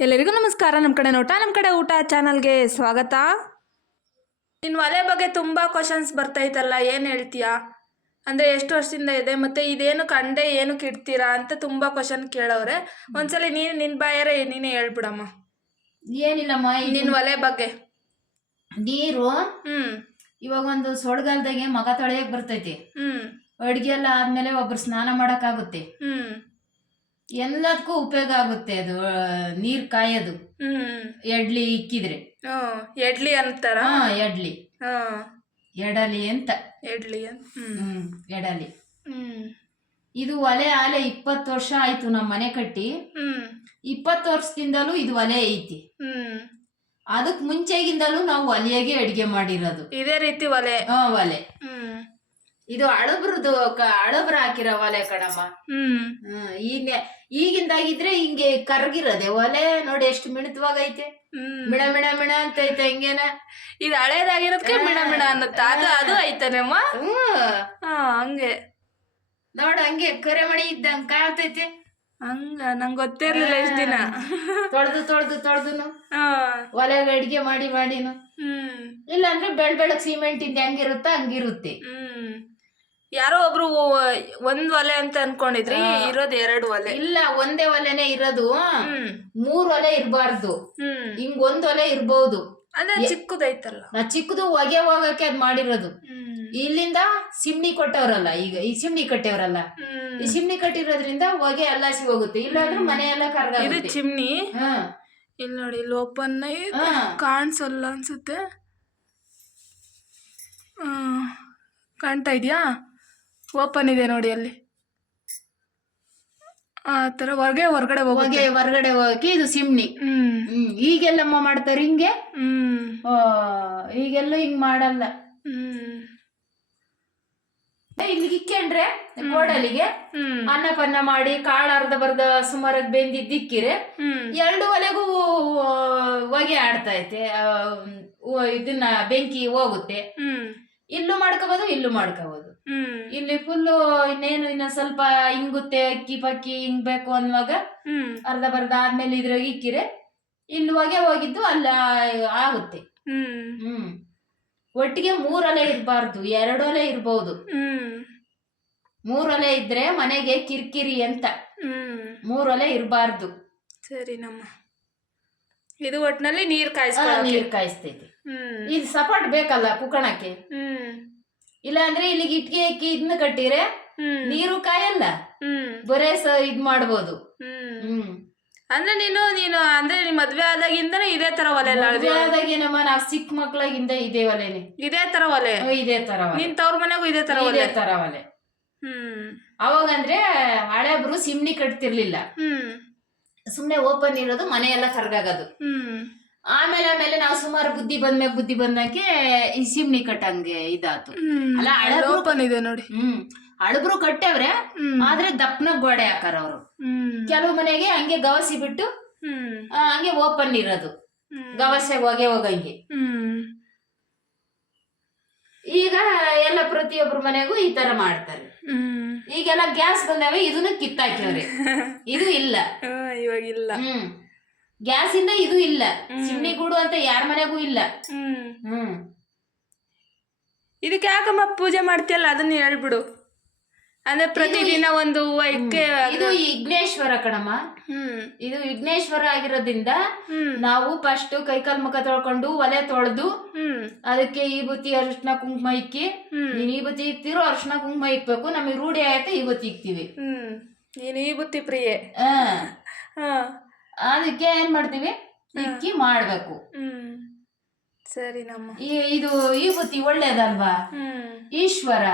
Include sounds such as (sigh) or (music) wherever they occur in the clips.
ಎಲ್ಲರಿಗೂ ನಮಸ್ಕಾರ. ನಮ್ಮ ಕಡೆ ನೋಟ ನಮ್ಮ ಕಡೆ ಊಟ ಚಾನಲ್ಗೆ ಸ್ವಾಗತ. ನಿನ್ನ ಒಲೆ ಬಗ್ಗೆ ತುಂಬ ಕ್ವಶನ್ಸ್ ಬರ್ತೈತಲ್ಲ ಏನು ಹೇಳ್ತೀಯಾ? ಅಂದರೆ ಎಷ್ಟು ವರ್ಷದಿಂದ ಇದೆ ಮತ್ತು ಇದೇನು ಕಂಡೆ ಏನಕ್ಕೆ ಇಡ್ತೀರಾ ಅಂತ ತುಂಬ ಕ್ವಶನ್ ಕೇಳೋರೆ ಒಂದ್ಸಲಿ ನೀನು ನಿನ್ನ ಬಾಯರೇ ನೀನೇ ಹೇಳ್ಬಿಡಮ್ಮ. ಏನಿಲ್ಲಮ್ಮ ನಿನ್ನ ನಿನ್ ಒಲೆ ಬಗ್ಗೆ. ನೀರು ಹ್ಞೂ ಇವಾಗ ಒಂದು ಸೊಳ್ಗಾಲದಾಗೆ ಮಗ ತೊಳೆಯಕ್ಕೆ ಬರ್ತೈತಿ. ಹ್ಞೂ ಅಡ್ಗೆ ಎಲ್ಲ ಆದ್ಮೇಲೆ ಒಬ್ರು ಸ್ನಾನ ಮಾಡೋಕ್ಕಾಗುತ್ತೆ. ಹ್ಞೂ ಎಲ್ಲದಕ್ಕೂ ಉಪಯೋಗ ಆಗುತ್ತೆ ಅದು ನೀರ್ ಕಾಯೋದು. ಎಡ್ಲಿ ಇಕ್ಕಿದ್ರೆ. ಎಡ್ಲಿ ಅಂತಾರ? ಹಾ ಎಡ್ಲಿ. ಹಾ. ಎಡಲಿ ಅಂತ. ಎಡ್ಲಿ ಅಂತ ಹ್ಮ್. ಎಡಲಿ. ಇದು ಒಲೆ ಆಲೆ ಇಪ್ಪತ್ತು ವರ್ಷ ಆಯ್ತು ನಮ್ಮ ಮನೆ ಕಟ್ಟಿ. ಇಪ್ಪತ್ತು ವರ್ಷದಿಂದಲೂ ಇದು ಒಲೆ ಐತಿ. ಅದಕ್ ಮುಂಚೆಗಿಂದಲೂ ನಾವು ಒಲೆಯಾಗೆ ಅಡಿಗೆ ಮಾಡಿರೋದು. ಇದೇ ರೀತಿ ಒಲೆ? ಹಾ ಒಲೆ. ಹ್ಞೂ ಇದು ಅಳಬ್ರದ್ದು ಅಳಬ್ರ ಹಾಕಿರೋ ಒಲೆ ಕಣಮ್ಮ. ಹ್ಮ್. ಈಗ ಈಗಿಂದಾಗಿದ್ರೆ ಹಿಂಗೆ ಕರ್ಗಿರೋದೆ ಒಲೆ ನೋಡಿ ಎಷ್ಟು ಮಿಣಿತವಾಗೈತೆ. ಹ್ಮ್. ಮಿಣ ಮಿಣ ಮಿಣ ಅಂತ ಐತೆ ಹಿಂಗೇನ. ಇದು ಹಳೇದಾಗಿರೋದಕ್ಕೆ ಮಿಣ ಮಿಣ ಅನ್ನತ್ತ. ಅದು ಅದು ಐತನೇಮ್ಮ? ಹ್ಮ್. ಹಂಗೆ. ನೋಡ ಹಂಗೆ ಕರೆ ಮಣಿ ಇದ್ದಂಗ ಕಾಣ್ತೈತೆ. ಹಂಗ ನಂಗೆ ಗೊತ್ತೇ ಇರ್ಲಿಲ್ಲ ಇಷ್ಟ ದಿನ. ತೊಳೆದು ತೊಳೆದು ತೊಳೆದುನು. ಒಲೆ ಒಲೆಗೆ ಅಡಿಗೆ ಮಾಡಿ ಮಾಡಿನು. ಹ್ಮ್. ಇಲ್ಲ ಅಂದ್ರೆ ಬೆಳ್ ಬೆಳಗ್ ಸಿಮೆಂಟ್ ಇಂದ ಹೆಂಗಿರುತ್ತ ಹಂಗಿರುತ್ತೆ. ಹ್ಮ್. ಯಾರೋ ಒಬ್ರು ಒಂದ್ ಒಲೆ ಅಂತ ಅನ್ಕೊಂಡಿದ್ರಿ ಇರೋದು ಎರಡು ಒಲೆ. ಇಲ್ಲ ಒಂದೇ ಒಲೆನೆ ಇರೋದು. ಮೂರ್ ಒಲೆ ಇರಬಾರ್ದು. ಹಿಂಗ್ ಒಂದ್ ಒಲೆ ಇರ್ಬಹುದು ಅಂದ್ರೆ ಚಿಕ್ಕದೈತಲ್ಲ ನಾ ಚಿಕ್ಕದು ಒಗೆ ಹೋಗಕ್ಕೆ ಅದ್ ಮಾಡಿರೋದು. ಇಲ್ಲಿಂದ ಸಿಮ್ನಿ ಕೊಟ್ಟವ್ರಲ್ಲ ಈಗ ಈ ಸಿಮ್ನಿ ಕಟ್ಟವ್ರಲ್ಲ. ಈ ಸಿಮ್ನಿ ಕಟ್ಟಿರೋದ್ರಿಂದ ಹೊಗೆ ಎಲ್ಲಾಸಿ ಹೋಗುತ್ತೆ ಇಲ್ಲಾಂದ್ರೆ ಮನೆ ಎಲ್ಲ ಇದು ಕರ್ಗಾಗುತ್ತೆ ಚಿಮ್ನಿ ಇಲ್ಲಿ ನೋಡಿ ಇಲ್ಲಿ ಓಪನ್ ಕಾಣಿಸಲ್ಲ ಅನ್ಸುತ್ತೆ. ಕಾಣ್ತಾ ಇದೆಯಾ? ಓಪನ್ ಇದೆ ನೋಡಿ ಅಲ್ಲಿ. ಆ ಥರ ಹೊರಗೆ ಹೊರಗಡೆ ಹೋಗಿ ಹೊಗೆ ಹೊರಗಡೆ ಹೋಗಿ ಇದು ಸಿಮ್ನಿ. ಹ್ಮ್. ಹ್ಮ್ ಈಗೆಲ್ಲಮ್ಮ ಮಾಡ್ತಾರೆ ಹಿಂಗೆ? ಹ್ಮ್. ಆ, ಈಗೆಲ್ಲ ಹಿಂಗ್ ಮಾಡಲ್ಲ. ಇಲ್ಲಿ ಇಲ್ಲಿಗೆ ಇಕ್ಕೊಂಡ್ರೆ ಗೋಡಲಿಗೆ ಹ್ಮ್. ಅನ್ನ ಪನ್ನ ಮಾಡಿ ಕಾಳು ಅರ್ಧ ಬರ್ಧ ಸುಮಾರಾಗಿ ಬೆಂದಿದ್ದಿಕ್ಕಿರೆ ಹ್ಮ್. ಎರಡು ಒಲೆಗೂ ಹೊಗೆ ಆಡ್ತೈತೆ ಆ, ಉ- ಇದನ್ನ ಬೆಂಕಿ ಹೋಗುತ್ತೆ. ಹ್ಮ್. ಇಲ್ಲೂ ಮಾಡ್ಕೋಬಹುದು ಇಲ್ಲೂ ಮಾಡ್ಕೋಬೋದು. ಹ್ಮ್ ಇಲ್ಲಿ ಫುಲ್ಲು ಇನ್ನೇನು ಇನ್ನ ಸ್ವಲ್ಪ ಹಿಂಗುತ್ತೆ ಅಕ್ಕಿ ಪಕ್ಕಿ ಹಿಂಗ್ಬೇಕು ಅನ್ನುವಾಗ ಅರ್ಧ ಬರ್ಧ ಆದ್ಮೇಲೆ ಇದ್ರಾಗ ಇಕ್ಕಿರೆ ಇಲ್ಲಿ ಹೊಗೆ ಹೋಗಿದ್ದು ಅಲ್ಲ ಆಗುತ್ತೆ. ಹ್ಮ್. ಒಟ್ಟಿಗೆ ಮೂರೊಲೆ ಇರಬಾರ್ದು ಎರಡೊಲೆ ಇರ್ಬೋದು. ಹ್ಮ್. ಮೂರೊಲೆ ಇದ್ರೆ ಮನೆಗೆ ಕಿರಿಕಿರಿ ಅಂತ. ಮೂರೊಲೆ ಇರಬಾರ್ದು. ಸರಿ ನಮ್ಮ. ಇದು ಒಟ್ಟಿನಲ್ಲಿ ನೀರ್ ಕಾಯಿಸ್ಕೊಳ್ಳೋಕೆ ನೀರ್ ಕಾಯಿಸ್ತೈತಿ. ಇದು ಸಪಾಟ್ ಬೇಕಲ್ಲ ಕುಕಣಕ್ಕೆ ಹ್ಮ್. ಇಲ್ಲ ಅಂದ್ರೆ ಇಲ್ಲಿಗೆ ಇಟ್ಗೆ ಹಾಕಿ ಇದನ್ನ ಕಟ್ಟಿರೆ ನೀರು ಕಾಯಲ್ಲ. ಬರೇ ಸ ಇದ್ ಮಾಡ್ಬೋದು. ಹ್ಮ್. ಅಂದ್ರೆ ನೀನು ನೀನು ಅಂದ್ರೆ ನಿಮ್ ಮದ್ವೆ ಆದಾಗಿಂದನೇ ಇದೇ ತರ ಒಲೆ ಎಲ್ಲ ಆದಾಗೇನಮ್ಮ ಏನಮ್ಮ ನಾವ್ ಚಿಕ್ಕ ಮಕ್ಳಾಗಿಂದ ಇದೇ ಒಲೆನೆ. ಇದೇ ತರ ಒಲೆ? ಇದೇ ತರ ಒಲೆ. ನಿನ್ ತವ್ರ ಮನೆಗೂ ಇದೇ ತರ ಒಲೆ? ಇದೇ ತರ ಒಲೆ. ಹ್ಮ್. ಅವಾಗಂದ್ರೆ ಹಳೆಬ್ರು ಸಿಮ್ನಿ ಕಟ್ತಿರ್ಲಿಲ್ಲ. ಹ್ಮ್. ಸುಮ್ನೆ ಓಪನ್ ಇರೋದು ಮನೆ ಎಲ್ಲ ಕರ್ಗಾಗೋದು. ಹ್ಮ್. ಆಮೇಲೆ ಆಮೇಲೆ ನಾವು ಸುಮಾರು ಬುದ್ಧಿ ಬಂದ್ಮ್ಯಾಗ ಬುದ್ಧಿ ಬಂದಾಗೆ ಈ ಸಿಮ್ನಿ ಕಟ್ಟಂಗೆ ಇದಾತು. ಅಲ್ಲ, ಹಳಬ್ರು- ಓಪನ್ ಇದೆ ನೋಡಿ. ಹ್ಮ್ ಹಳಬ್ರು ಕಟ್ಟೇವ್ರೆ ಆದ್ರೆ ದಪ್ಪನ ಗೋಡೆ ಹಾಕಾರ ಅವರು. ಕೆಲವು ಮನೆಗೆ ಹಂಗೆ ಗವಸಿ ಬಿಟ್ಟು ಆ, ಹಂಗೆ ಓಪನ್ ಇರೋದು. ಗವಸೆ ಹೋಗೆ ಹೋಗಂಗೆ. ಈಗ ಎಲ್ಲ ಪ್ರತಿಯೊಬ್ಬರ ಮನೆಗೂ ಈ ತರ ಮಾಡ್ತಾರೆ. ಈಗೆಲ್ಲ ಗ್ಯಾಸ್ ಬಂದಾವೆ ಇದನ್ನ ಕಿತ್ತಾಕ್ಯವ್ರೆ. (laughs) ಇದು ಇಲ್ಲ. ಇವಾಗಿಲ್ಲ ಹ್ಮ್. ಗ್ಯಾಸ್ ಇಂದ ಇದು ಇಲ್ಲ ಚಿಮ್ನಿ ಗೂಡು ಅಂತ ಯಾರ ಮನೆಗೂ ಇಲ್ಲ. ಹ್ಮ್. ಹ್ಮ್. ಇದಕ್ಕೆ ಯಾಕಮ್ಮ ಪೂಜೆ ಮಾಡ್ತೀಯಲ್ಲ? ಅದನ್ನ ಹೇಳ್ಬಿಡು. ಅಂದ್ರೆ ಪ್ರತಿದಿನ ಒಂದು ಹೂವ ಇಕ್ಕೆ ಇದು ವಿಘ್ನೇಶ್ವರ ಕಣಮ್ಮ. ಹ್ಮ್. ಇದು ವಿಘ್ನೇಶ್ವರ ಆಗಿರೋದ್ರಿಂದ ನಾವು ಫಸ್ಟ್ ಕೈಕಾಲ್ ಮುಖ ತೊಳ್ಕೊಂಡು ಒಲೆ ತೊಳೆದು ಹ್ಮ್. ಅದಕ್ಕೆ ಈ ಬುತ್ತಿ ಅರಿಶಿನ ಕುಂಕುಮ ಇಕ್ಕಿ ನೀನ್ ಈ ಬುತ್ತಿ ಇಕ್ತಿರೋ ಅರಿಶಿನ ಕುಂಕುಮ ಇಕ್ಬೇಕು. ನಮಗೆ ರೂಢಿ ಆಯ್ತಾ ಈ ಬುತ್ತಿ ಇಕ್ತಿವಿ. ಹ್ಮ್. ನೀನು ಈ ಬುತ್ತಿ ಪ್ರಿಯೆ. ಹ. ಹಾ. ಅದಕ್ಕೆ ಏನ್ ಮಾಡ್ತೀವಿ? ಇಕ್ಕಿ ಮಾಡ್ಬೇಕು. ಹ್ಮ್. ಸರಿ ನಮ್ಮ. ಈ ಇದು ಈ ಬುತ್ತಿ ಒಳ್ಳೇದಲ್ವಾ? ಹ್ಮ್. ಈಶ್ವರ.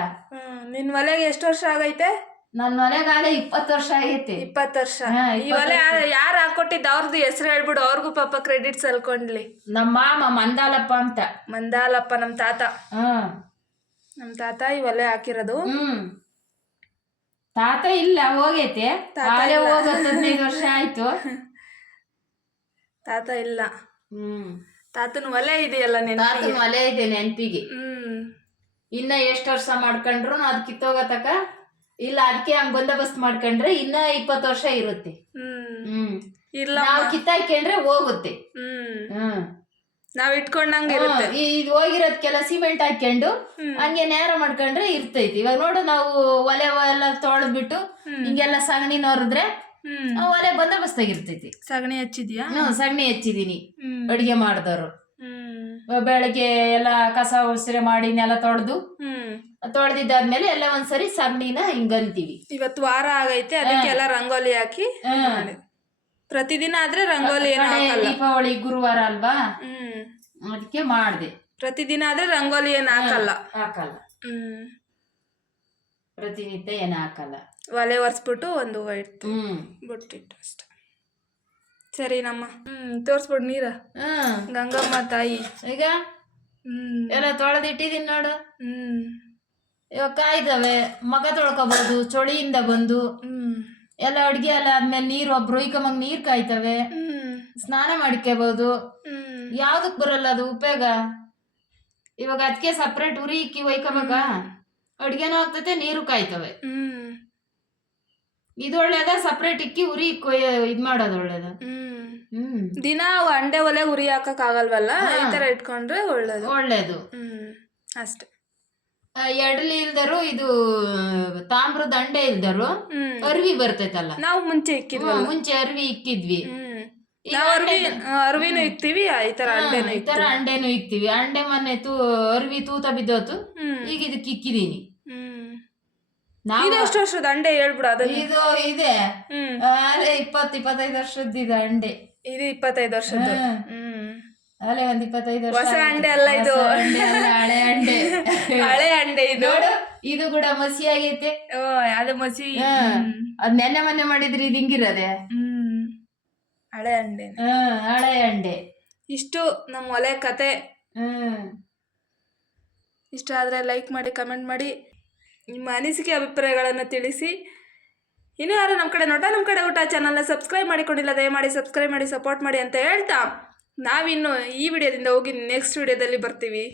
ನಿನ್ ಒಲೆಗೆ ಎಷ್ಟು ವರ್ಷ ಆಗೈತೆ? ನನ್ನ ಮನೆಗಾಲ ಇಪ್ಪತ್ತು ವರ್ಷ ಆಗೈತೆ. ಇಪ್ಪತ್ತು ವರ್ಷ. ಹಾ, ಈ ಒಲೆ ಯಾರು ಹಾಕೊಟ್ಟಿದ್ದ ಅವ್ರದ್ದು ಹೆಸರು ಹೇಳ್ಬಿಡು ಅವ್ರಿಗೂ ಪಾಪ ಕ್ರೆಡಿಟ್ ಸಲ್ಕೊಂಡ್ಲಿ ನಮ್ಮ ಮಾಮ ಮಂದಾಲಪ್ಪ ಅಂತ. ಮಂದಾಲಪ್ಪ ನಮ್ ತಾತ. ಹ್ಮ್ ನಮ್ ತಾತ ಈ ಒಲೆ ಹಾಕಿರೋದು. ಹ್ಮ್. ತಾತ ಇಲ್ಲ ಹೋಗೈತೆ. ತಾತ ತಾಳೆ ಇಲ್ಲ. ಹೋಗೋದು ಹದಿನೈದು ವರ್ಷ ಆಯ್ತು. (laughs) ತಾತ ಇಲ್ಲ. ಹ್ಮ್. ತಾತನ ಒಲೆ ಇದೆಯಲ್ಲ ತಾತನ ಒಲೆ ಇದೆ ನೆನ್ಪಿಗೆ. ಹ್ಮ್. ಇನ್ನ ಎಷ್ಟು ವರ್ಷ ಮಾಡ್ಕೊಂಡ್ರು ಅದ್ ಕಿತ್ತೋಗತಕ? ಇಲ್ಲ ಅದಕ್ಕೆ ಹಂಗ್ ಬಂದೋಬಸ್ತ್ ಮಾಡ್ಕೊಂಡ್ರೆ ಇನ್ನ ಇಪ್ಪತ್ತು ವರ್ಷ ಇರುತ್ತೆ. ಹ್ಮ್. ಹ್ಮ್. ಇಲ್ಲ ನಾವು ಕಿತ್ತಾಕೊಂಡ್ರೆ ಹೋಗುತ್ತೆ. ಹ್ಮ್. ಹ್ಮ್. ನಾವ್ ಇಟ್ಕೊಂಡಂಗ ಇರುತ್ತೆ. ಹ್ಮ್, ಈ- ಇದು ಹೋಗಿರೋದ್ಕೆಲ್ಲ ಸಿಮೆಂಟ್ ಹಾಕೊಂಡು. ಹಂಗೆ ನೇರ ಮಾಡ್ಕೊಂಡ್ರೆ ಇರ್ತೈತಿ. ಇವಾಗ ನೋಡು ನಾವು ಒಲೆ ಎಲ್ಲ ತೊಳೆದ್ಬಿಟ್ಟು. ಹಿಂಗೆಲ್ಲ ಸಗಣಿ ನೋರಿದ್ರೆ ಒಲೆ ಬಂದೋಬಸ್ತಾಗಿರ್ತೈತಿ ಸಗಣಿ ಹಚ್ಚಿದ್ಯಾ? ಹ್ಮ್ ಸಗಣಿ ಹಚ್ಚಿದೀನಿ. ಅಡಿಗೆ ಮಾಡಿದವರು. ಬೆಳಗ್ಗೆ ಎಲ್ಲ ಕಸ ಉಸಿರೆ ಮಾಡಿ ನೆಲ ತೊಳೆದು ಹ್ಮ್. ತೊಳೆದಿದ್ದಾದ್ಮೇಲೆ ಎಲ್ಲ ಒಂದ್ಸರಿ ಸಗಣಿನ ಹಿಂಗಂತೀವಿ ಇವತ್ತು ವಾರ ಆಗೈತೆ ಅದಕ್ಕೆಲ್ಲ ರಂಗೋಲಿ ಹಾಕಿ. ಪ್ರತಿದಿನ ಆದ್ರೆ ರಂಗೋಲಿ ದೀಪಾವಳಿ ಗುರುವಾರ ಅಲ್ವಾ? ಹ್ಮ್. ಅದಕ್ಕೆ ಮಾಡಿದೆ. ಪ್ರತಿದಿನ ಆದ್ರೆ ರಂಗೋಲಿ ಏನ್ ಹಾಕಲ್ಲ. ಹಾಕಲ್ಲ. ಹ್ಮ್. ಪ್ರತಿನಿತ್ಯ ಏನ ಹಾಕಲ್ಲ. ಒಲೆ ಒರೆಸ್ಬಿಟ್ಟು ಒಂದು ಹೂವು ಇಡ್ತು ಹ್ಮ್. ಬೊಟ್ಟಿಟ್ಟು ಅಷ್ಟೆ. ಸರಿ ನಮ್ಮ. ಹ್ಮ್ ತೋರ್ಸ್ಬಿಡು ನೀರ. ಗಂಗಮ್ಮ ತಾಯಿ. ಈಗ? ಹ್ಮ್. ಎಲ್ಲ ತೊಳೆದಿಟ್ಟಿದೀನಿ ನೋಡು. ಹ್ಮ್. ಇವಾಗ ಕಾಯ್ದವೆ. ಮಗ ತೊಳ್ಕೊಬೋದು ಚಳಿಯಿಂದ ಬಂದು. ಹ್ಮ್. ಎಲ್ಲ ಅಡ್ಗೆ ಎಲ್ಲ ಆದ್ಮೇಲೆ ನೀರು ಒಬ್ರು ಇಕ್ಕಮಂಗ್ ನೀರ್ ಕಾಯ್ತವೆ. ಹ್ಮ್. ಸ್ನಾನ ಮಾಡ್ಕೋಬಹುದು ಯಾವ್ದಕ್ ಬರಲ್ಲ ಅದು ಉಪಯೋಗ? ಇವಾಗ ಅದಕ್ಕೆ ಸಪ್ರೇಟ್ ಉರಿ ಇಕ್ಕಿ ಒಯ್ಕೋಬೇಕ ಅಡ್ಗೆನೂ ಆಗ್ತೈತೆ ನೀರು ಕಾಯ್ತವೆ. ಹ್ಮ್. ಇದು ಒಳ್ಳೇದ ಸಪ್ರೇಟ್ ಇಕ್ಕಿ ಉರಿ ಇದ್ ಮಾಡೋದು ಒಳ್ಳೇದ ಹ್ಮ್. ಹ್ಮ್. ದಿನ ಅಂಡೆ ಒಲೆ ಉರಿ ಹಾಕಕ್ ಆಗಲ್ವಲ್ಲ ಈ ತರ ಇಟ್ಕೊಂಡ್ರೆ ಒಳ್ಳೇದು. ಒಳ್ಳೇದು. ಹ್ಮ್. ಅಷ್ಟೆ. ಎಡ್ಲಿ ಇಲ್ದರು ಇದು ತಾಮ್ರದ ಅಂಡೆ ಇಲ್ದರು ಅರ್ವಿ ಬರ್ತೈತಲ್ಲ. ನಾವು ಮುಂಚೆ ಇಕ್ಕಿದ್ವಿ ಮುಂಚೆ ಅರ್ವಿ ಇಕ್ಕಿದ್ವಿ. ಅರ್ವಿನೂ ಇಕ್ತೀವಿ ಈ ತರ ಅಂಡೆನೂ ಈ ತರ ಇಕ್ತೀವಿ. ಅಂಡೆನು ಇಕ್ತಿವಿ. ಅಂಡೆ ಮೊನ್ನೆ ತೂ ಅರ್ವಿ ತೂತ ಬಿದ್ದೋತು. ಈಗ ಇದಕ್ಕೆ ಇಕ್ಕಿದೀನಿ. ಇದು ಎಷ್ಟು ವರ್ಷದ ಅಂಡೆ ಹೇಳ್ಬಿಡು ಅದನ್ನ. ಇದು ಇದೆ. ಹ್ಮ್. ಇಪ್ಪತ್ ಇಪ್ಪತ್ತು ಇಪ್ಪತ್ತೈದು ವರ್ಷದ ಇದೆ ಅಂಡೆ. ಇದು ಇಪ್ಪತ್ತೈದು ವರ್ಷದ ಅಲ್ಲೇ ಒಂದ್ ಇಪ್ಪತ್ತೈದು ವರ್ಷ ಹೊಸ ಅಂಡೆ ಅಲ್ಲ ಇದು. ಅಲ್ಲ, ಹಳೆ ಅಂಡೆ. (laughs) ಹಳೆ ಅಂಡೆ ಇದು. ನೋಡು ಇದು ಕೂಡ ಮಸಿ ಆಗೈತೆ ಓ ಅದು ಮಸಿ. ಅದ್ ನೆನ್ನೆ ಮೊನ್ನೆ ಮಾಡಿದ್ರಿ ಇದು ಹಿಂಗಿರದೆ. ಹ್ಮ್. ಹಳೆ ಅಂಡೆ. ಹಳೆ ಅಂಡೆ. ಇಷ್ಟು ನಮ್ಮ ಒಲೆ ಕತೆ. ಹ್ಮ್. ಇಷ್ಟ ಆದ್ರೆ ಲೈಕ್ ಮಾಡಿ ಕಮೆಂಟ್ ಮಾಡಿ. ನಿಮ್ಮ ಅನಿಸಿಕೆ ಅಭಿಪ್ರಾಯಗಳನ್ನು ತಿಳಿಸಿ. ಇನ್ನೂ ಯಾರು ನಮ್ಮ ಕಡೆ ನೋಟ ನಮ್ಮ ಕಡೆ ಊಟ ಚಾನಲ್ನ ಸಬ್ಸ್ಕ್ರೈಬ್ ಮಾಡಿಕೊಂಡಿಲ್ಲ, ದಯಮಾಡಿ ಸಬ್ಸ್ಕ್ರೈಬ್ ಮಾಡಿ ಸಪೋರ್ಟ್ ಮಾಡಿ ಅಂತ ಹೇಳ್ತಾ ನಾವಿನ್ನು ಈ ವಿಡಿಯೋದಿಂದ ಹೋಗಿ ನೆಕ್ಸ್ಟ್ ವಿಡಿಯೋದಲ್ಲಿ ಬರ್ತೀವಿ.